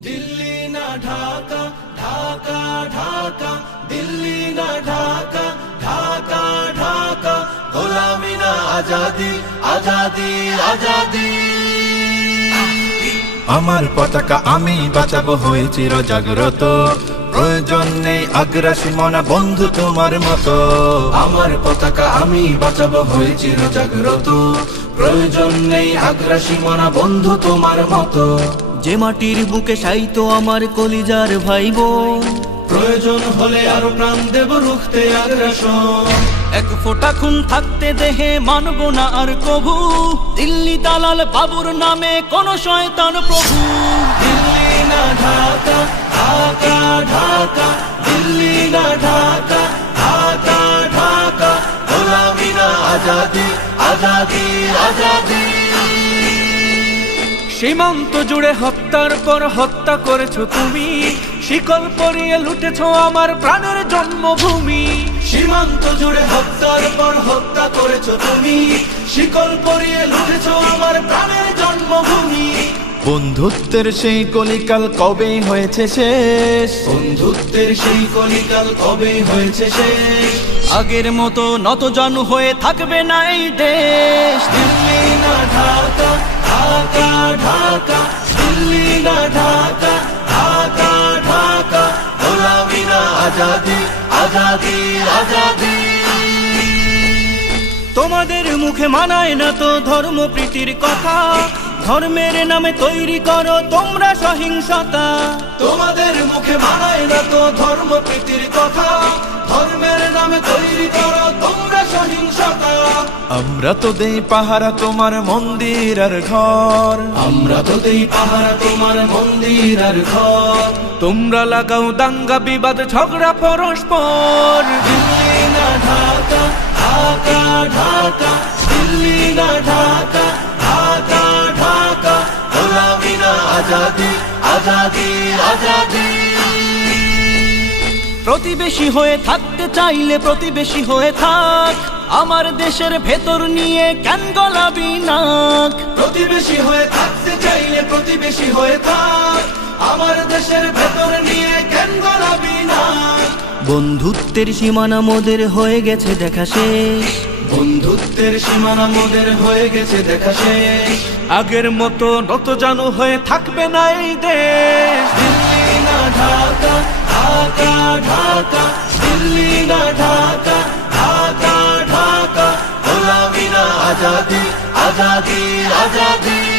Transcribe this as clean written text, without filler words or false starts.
दिल्ली ना ढाका ढाका ढाका दिल्ली ना ढाका ढाका ढाका গোলামি না আজাদি আজাদি আজাদি আমার পতাকা আমি বাঁচাবো হয়ে চির জাগ্রত প্রয়োজন নেই আগ্রাসী মনা বন্ধু তোমার মতো আমার পতাকা আমি বাঁচাবো হয়ে চির জাগ্রত প্রয়োজন নেই আগ্রাসী মনা বন্ধু তোমার মতো যে মাটির বুকে সাইতো আমার কলিজার ভাই বোন প্রয়োজন হলে আরো প্রাণ দেব রুখতে আগ্রাসন এক ফোঁটা খুন থাকতে দেহে মানব না আর কভু দিল্লি দালাল বাবুর নামে কোন শয়তান প্রভু দিল্লি না ঢাকা ঢাকা ঢাকা দিল্লি না ঢাকা ঢাকা ঢাকা গোলামি না আজাদি আজাদি আজাদি সীমান্ত জুড়ে হত্যার পর হত্যা করেছো তুমি শিকল পরিয়ে লুটেছো আমার প্রাণের জন্মভূমি সীমান্ত জুড়ে হত্যার পর হত্যা করেছো তুমি শিকল পরিয়ে লুটেছো আমার প্রাণের জন্মভূমি বন্ধুত্বের সেই কলিকাল কবে হয়েছে শেষ বন্ধুত্বের সেই কলিকাল কবে হয়েছে শেষ আগের মতো নত জানু হয়ে থাকবে না এই দেশ দিল্লি না ঢাকা ঢাকা ঢাকা দিল্লি না ঢাকা ঢাকা ঢাকা গোলামি না আজাদি আজাদি আজাদি তোমাদের মুখে মানায় না তো ধর্ম প্রীতির কথা ধর্মের নামে তৈরি করো তোমরা সহিংসতা তোমাদের মুখে মানায় না তো ধর্ম প্রীতির কথা ধর্মের নামে তৈরি করো তোমরা সহিংসতা আমরা তো দেই পাহারা তোমার মন্দির আর ঘর আমরা তো দেই পাহারা তোমার মন্দির আর ঘর তোমরা লাগাও দাঙ্গা বিবাদ ঝগড়া পরস্পর দিল্লি না ঢাকা ঢাকা ঢাকা দিল্লি না ঢাকা ঢাকা ঢাকা গোলামি না আজাদি আজাদি আজাদি প্রতিবেশী হয়ে থাকতে চাইলে প্রতিবেশী হয়ে থাক আমার দেশের ভেতর নিয়ে কেন গলাবি নাক প্রতিবেশী হয়ে থাকতে চাইলে প্রতিবেশী হয়ে থাক আমার দেশের ভেতর নিয়ে কেন গলাবি না বন্ধুত্বের সীমানা মোদের হয়ে গেছে দেখা শেষ বন্ধুত্বের সীমানা মোদের হয়ে গেছে দেখা শেষ আগের মতো নত জানু হয়ে থাকবে না এই দেশ দিল্লি না ঢাকা ঢাকা ঢাকা দিল্লি না ঢাকা ঢাকা ঢাকা গোলামি না আজাদি আজাদি আজাদি